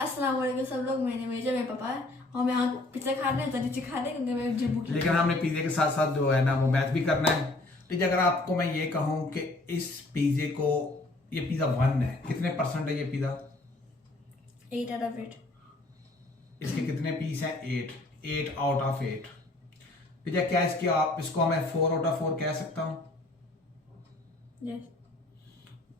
अस्सलाम वालेकुम सब लोग, मैंने मेजर मेरे पापा है और मैं यहाँ पिज्जा खा रहे हैं, जल्दी खा रहे क्योंकि मैं जिम की। लेकिन हमने पिज्जे के साथ साथ जो है ना वो मैथ भी करना है। ठीक है, अगर आपको मैं ये कहूँ कि इस पिज्जे को, ये पिज्जा 1 है, कितने परसेंट है ये पिज्जा? 8 out of 8। इसके कितने पीस हैं? 8 आउट ऑफ 8। ठीक है, क्या इसको मैं 4 आउट ऑफ 4 कह सकता हूँ? यस।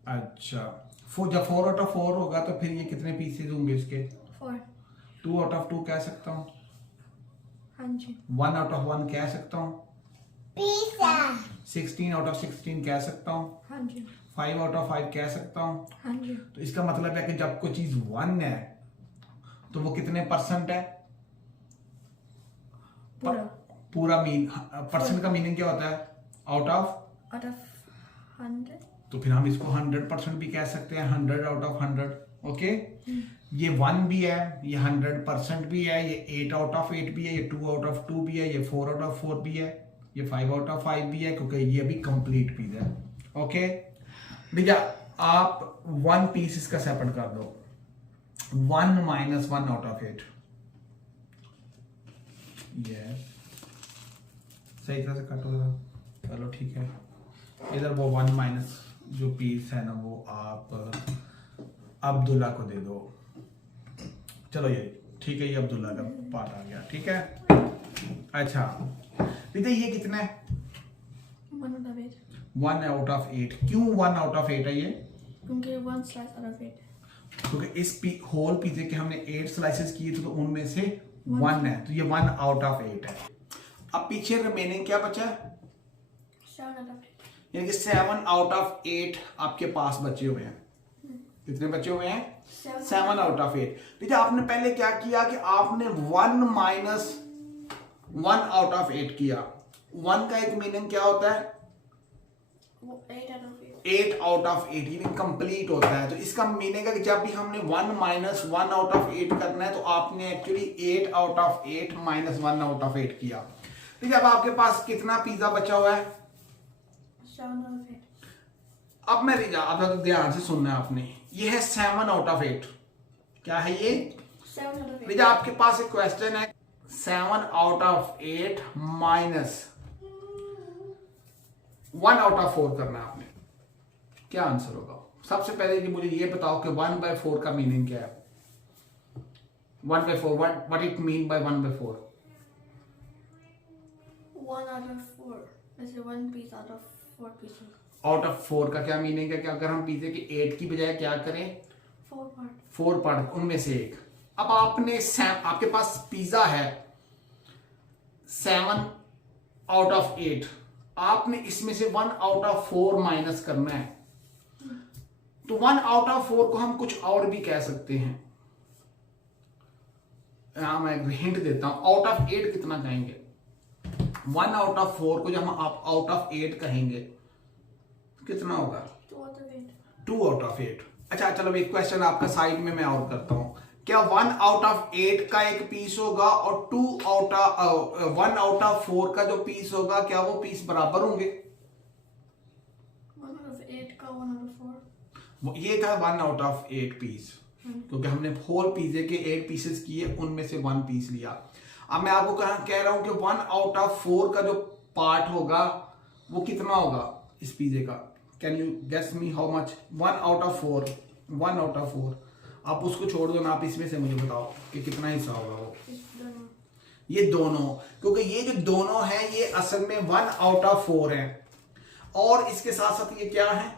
अच्छा, जब 4 आउट ऑफ 4 होगा तो फिर ये कितने पीसेज होंगे इसके? 4। 2 आउट ऑफ 2 कह सकता हूँ? हाँ जी। 1 आउट ऑफ 1 कह सकता हूँ? पिज़्ज़ा। 16 आउट ऑफ 16 कह सकता हूँ? हाँ जी। 5 आउट ऑफ 5 कह सकता हूँ? हाँ जी। तो इसका मतलब है कि जब कोई चीज 1 है तो वो कितने परसेंट है? पूरा परसेंट का मीनिंग क्या होता है? Out of 100। तो फिर हम इसको 100% भी कह सकते हैं, 100 आउट ऑफ 100। ओके, ये 1 भी है, ये 100% भी है, ये 8 आउट ऑफ 8 भी है, ये 2 आउट ऑफ 2 भी है, ये 4 आउट ऑफ 4 भी है, ये 5 आउट ऑफ 5 भी है, क्योंकि ये भी कंप्लीट पीस है। ओके भैया, आप 1 पीस इसका सेपरेट कर दो। 1 माइनस 1 आउट ऑफ 8। यस, सही तरह से काटो जरा। चलो ठीक है, इधर वो 1 माइनस जो पीस है ना वो आप अब्दुल्ला को दे दो। चलो ये ठीक है, ये अब्दुल्ला का पार्ट आ गया। ठीक है, अच्छा देखिए ये कितना है? 1 out of 8। 1 out of 8। क्यों 1 आउट ऑफ 8 है ये? क्योंकि 1 slice out of 8। क्योंकि इस होल पिज्जे के हमने 8 स्लाइसेस किए थे तो उनमें से 1 है, तो ये 1 आउट ऑफ 8 है। अब पीछे रिमेनिंग क्या बचा? 7 out of 8। यानी कि 7 आउट ऑफ 8 आपके पास बचे हुए हैं। कितने बचे हुए हैं? 7 आउट ऑफ 8। देखिए आपने पहले क्या किया कि आपने 1 माइनस 1 आउट ऑफ 8 किया। 1 का एक मीनिंग क्या होता है? वो 8 out of 8। 8 आउट ऑफ 8 यानी कंप्लीट होता है। तो इसका मीनिंग है कि जब भी हमने 1 माइनस 1 आउट ऑफ 8 करना है तो आपने actually 8 out of 8 minus 1 out of 8 किया। ठीक है, अब आपके पास कितना पिज्जा बचा हुआ है? 7 out of 8। अब मैं रिजा, अब तो ध्यान से सुनना है आपने, ये है 7 आउट ऑफ 8। क्या है ये? 7 out of 8। रिजा आपके पास एक क्वेश्चन है, 7 out of 8 minus 1 out of 4 करना है आपने। क्या आंसर होगा? सबसे पहले मुझे ये बताओ कि 1/4 का मीनिंग क्या है? 1/4 what it mean by 1/4? 1 out of 4। जैसे 1 piece out of 4 pieces। Out of 4 का क्या मीनिंग है कि अगर हम पिज्जे के 8 की बजाय क्या करें? 4 part। 4 पार्ट, उनमें से एक। अब आपने आपके पास पिज्जा है 7 आउट ऑफ 8, आपने इसमें से 1 आउट ऑफ 4 माइनस करना है। तो 1 आउट ऑफ 4 को हम कुछ और भी कह सकते हैं। यहां मैं हिंट देता हूं, आउट ऑफ 8 कितना कहेंगे? 1 आउट ऑफ 4 को जब हम आप आउट ऑफ 8 कहेंगे कितना होगा? 2 out of 8। 2 out of 8। अच्छा चलो एक क्वेश्चन आपका साइड में मैं और करता हूं, क्या 1 आउट ऑफ 8 का एक पीस होगा और 1 आउट ऑफ 4 का जो पीस होगा, क्या वो पीस बराबर होंगे? 1 out of 8 का 1 out of 4। ये था 1 आउट ऑफ 8 पीस, क्योंकि हमने होल पिज्जे के 8 पीसेस किए, उनमें से 1 पीस लिया। अब मैं आपको कह रहा हूं कि 1 आउट ऑफ 4 का जो पार्ट होगा वो कितना होगा इस पिज्जे का? Can you guess me how much? 1 out of 4, 1 out of 4। आप उसको छोड़ दो ना, आप इसमें से मुझे बताओ कि कितना हिस्सा होगा वो। ये दोनों, क्योंकि ये जो दोनों हैं ये असल में 1 आउट ऑफ 4 है, और इसके साथ साथ ये क्या है?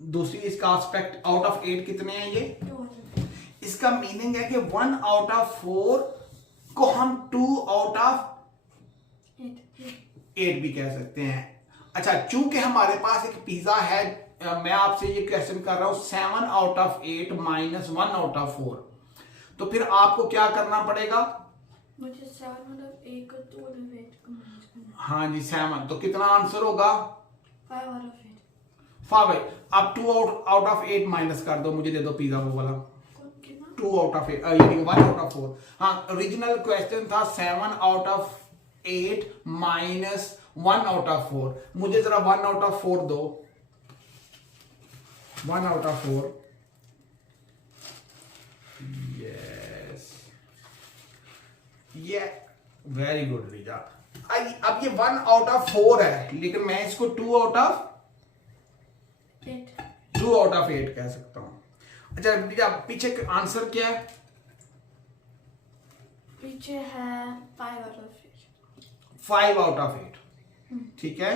दूसरी इसका एस्पेक्ट आउट ऑफ 8 कितने हैं ये? 2 out of 8। इसका मीनिंग है कि 1 आउट ऑफ 4 को हम 2 आउट ऑफ 8 भी कह सकते हैं। अच्छा, चूंकि हमारे पास एक पिज्जा है, मैं आपसे ये क्वेश्चन कर रहा हूं 7 out of 8 minus 1 out of 4, तो फिर आपको क्या करना पड़ेगा? मुझे 7 out of 8 को 2 out of 8 को माइनस करना है। हाँ जी 7, तो कितना आंसर होगा? 5 out of 8। 5। अब 2 आउट ऑफ 8 माइनस कर दो, मुझे दे दो पिज्जा वो वाला। 2 आउट ऑफ 8 यानी 1 आउट ऑफ 4। हाँ, ओरिजिनल क्वेश्चन था 7 out of 8 minus 1 out of 4। मुझे जरा 1 आउट ऑफ 4 दो। 1 आउट ऑफ 4 यस, ये वेरी गुड रीजा। अब ये 1 आउट ऑफ 4 है, लेकिन मैं इसको 2 आउट ऑफ 8 कह सकता हूं। अच्छा रीजा, पीछे आंसर क्या है? पीछे है 5 आउट ऑफ 8। 5 आउट ऑफ 8, ठीक है।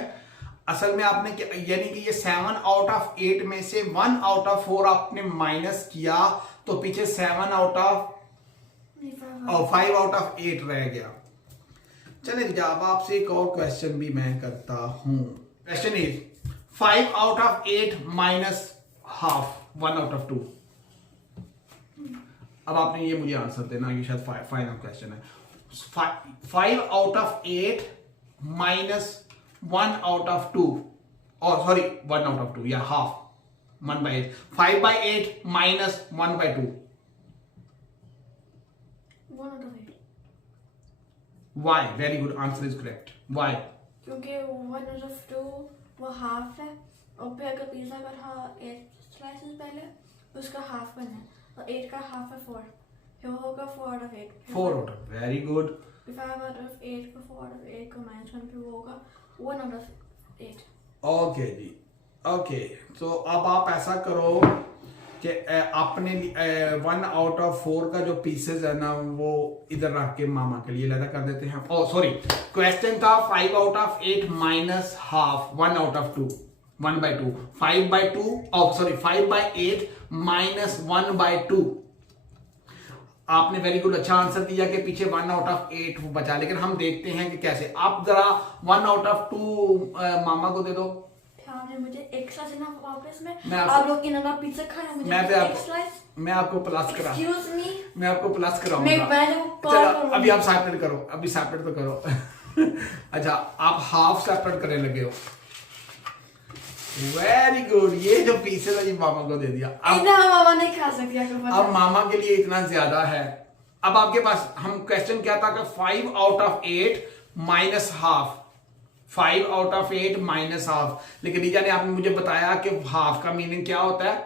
असल में आपने यानी कि ये 7 आउट ऑफ 8 में से 1 आउट ऑफ 4 आपने माइनस किया, तो पीछे 7 आउट ऑफ 5 आउट ऑफ 8 रह गया। चले अब आपसे एक और क्वेश्चन भी मैं करता हूं। Question is 5 out of 8 minus half 1 out of 2। अब आपने ये मुझे आंसर देना, ये शायद फाइनल क्वेश्चन है। 5 out of 8 minus 1 out of 2, और सॉरी 1 आउट ऑफ 2 या half 1/8। 5/8 minus 1/2। 1 out of 8। Why? Very good. Answer is correct. Why? क्योंकि 1 आउट ऑफ 2 वो हाफ है, और फिर अगर पिज्जा का था 8 स्लाइसेस पहले, उसका हाफ बना है, और 8 का हाफ है 4, फिर वो होगा 4 out of 8। 4 out of, very good. 5 out of 8 को 4 आउट ऑफ 8 को माइनस 1, फिर वो होगा 1 आउट ऑफ 8। ओके जी, ओके। तो अब आप ऐसा करो कि आपने 1 आउट ऑफ 4 का जो पीसेस है ना, वो इधर रख के मामा के लिए लगा कर देते हैं। ओ सॉरी, क्वेश्चन था 5 out of 8 minus half 1 out of 2, 1/2। 5/2, sorry 5/8 minus 1/2। आपने वेरी गुड, अच्छा आंसर दिया कि पीछे 1 आउट ऑफ 8 बचा। लेकिन हम देखते हैं कि कैसे। आप जरा 1 आउट ऑफ 2 मामा को दे दो। मुझे एक स्लाइस देना वापस में। मैं आप लोग इनका पिज्जा खाना, मुझे एक स्लाइस। मैं आपको प्लस करा, एक्सक्यूज मी, मैं आपको प्लस कराऊंगा। मैं चलो अभी आप सेपरेट करो, अभी सेपरेट तो करो। अच्छा, आप हाफ सेपरेट करने लगे हो। Very good. ये जो पीसेस है ये मामा को दे दिया। अब मामा नहीं खा सकती, अब मामा के लिए इतना ज्यादा है। अब आपके पास हम क्वेश्चन क्या था कि 5 out of 8 minus half, 5 out of 8 minus half. लेकिन रीजा ने आपने मुझे बताया कि हाफ का मीनिंग क्या होता है?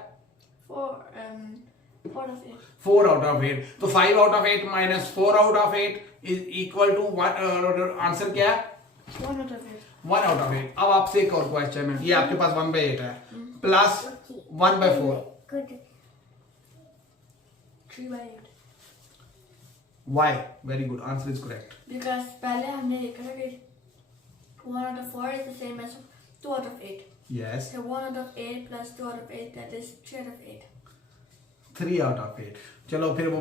4 आउट ऑफ 8। तो 5 out of 8 minus 4 out of 8 is equal to answer क्या है? 1 आउट ऑफ 8। 1 out of 8। अब आपसे एक और क्वेश्चन है। ये आपके पास 1/8 है plus 1/4। 3/8। Why? Very good. Answer is correct. Because पहले हमने देखा था कि 1 out of 4 is the same as 2 out of 8. Yes. So 1 out of 8 plus 2 out of 8, that is 3 out of 8. 3 out of 8. चलो फिर वो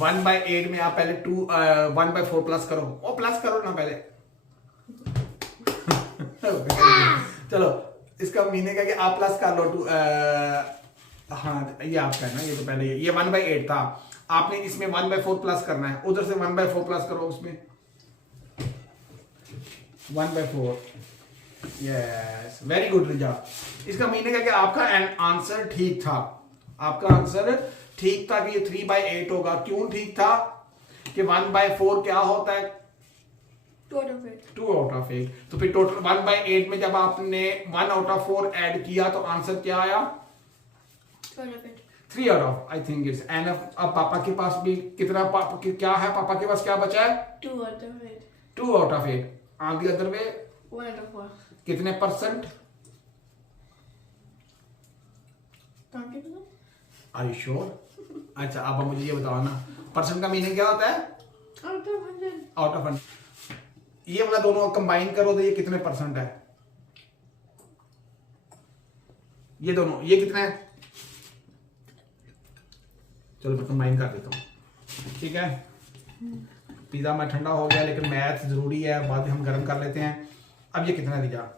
1/8 में आप पहले 1/4 प्लस करो। वो प्लस करो ना पहले। चलो इसका मीनिंग है कि आप प्लस कर लो 2। हाँ ये आपका है ना, ये तो पहले ये 1/8 था। आपने इसमें 1/4 प्लस करना है, उधर से 1/4 प्लस करो उसमें 1/4। यस, वेरी गुड रिजा। इसका मीनिंग है कि आपका आंसर ठीक था। आपका आंसर ठीक था कि ये 3/8 होगा। क्यों ठीक था? कि 1/4 क्या होता है? 2 out of 8. 2 out of 8। तो फिर टोटल 1/8 में जब आपने 1 आउट ऑफ 4 ऐड किया तो आंसर क्या आया? 2 out of 8. 3 out of, I think it's enough. अब पापा के पास भी कितना क्या है? पापा के पास क्या बचा है? 2 out of 8. 2 out of 8। On the other way 1 out of 4. कितने परसेंट? Are you sure? अच्छा अब मुझे ये बताओ ना, परसेंट का मीनिंग क्या होता है? Out of 100. Out of 100। ये वाला दोनों कंबाइन करो तो ये कितने परसेंट है? ये दोनों, ये कितना है? चलो मैं कंबाइन कर देता हूँ, ठीक है। पिज्जा में ठंडा हो गया, लेकिन मैथ जरूरी है, बाद में हम गर्म कर लेते हैं। अब ये कितना दिया?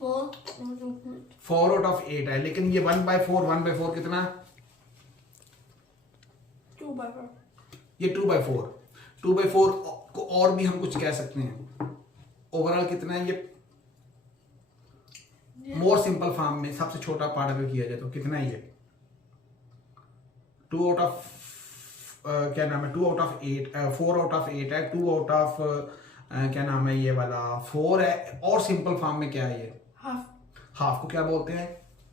4 आउट ऑफ 8 है, लेकिन ये 1/4 कितना? 2/4. ये 2/4 को और भी हम कुछ कह सकते हैं। ओवरऑल कितना है ये? मोर सिंपल फॉर्म में सबसे छोटा पार्ट अगर किया जाए तो कितना है ये? 2 आउट ऑफ क्या नाम है? 2 आउट ऑफ 8, 4 आउट ऑफ 8 है। 2 आउट ऑफ क्या नाम है ये वाला? 4 है। और सिंपल फॉर्म में क्या है ये? हाफ को क्या बोलते हैं?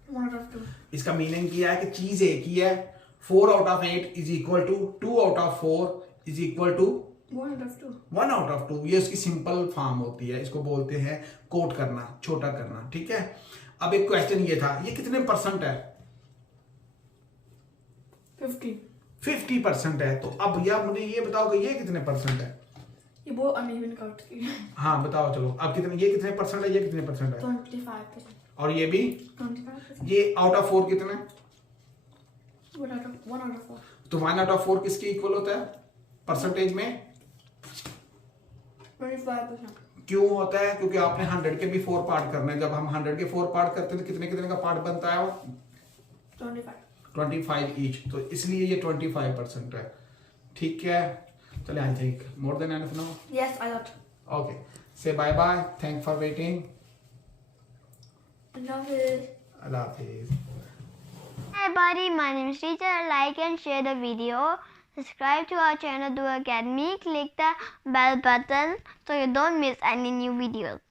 1 out of 2. इसका मीनिंग क्या है कि चीज एक ही है, 4 out of 8 is equal to 2 out of 4 is equal to 1 out of 2. 1 out of 2. ये इसकी सिंपल फॉर्म होती है, इसको बोलते हैं कोट करना, छोटा करना. ठीक है. अब एक क्वेश्चन ये था, ये कितने परसेंट है? 50% है. तो अब भैया मुझे ये बताओ कि ये कितने परसेंट है? ये वो अनइवन काउंट की. हाँ बताओ चलो. अब कितने, ये कितने परसेंट है, ये कितने परसेंट है? 25%. और ये भी 25%. ये आउट ऑफ 4 कितने? 1 out of 4. तो 1 out of 4 किसके इक्वल होता है परसेंटेज में? 25%. क्यों होता है? क्योंकि आपने 100 के भी 4 पार्ट करने हैं. जब हम 100 के 4 पार्ट करते हैं तो कितने कितने का पार्ट बनता है? 25 ईच. तो इसलिए ये 25% है. ठीक है. चले, I think more than enough now. Yes, I got. Okay, say bye bye. Thank for waiting. Love it. Allah हाफिज. Hi everybody, my name is Rita. Like and share the video. Subscribe to our channel, Do Academy. Click the bell button so you don't miss any new videos.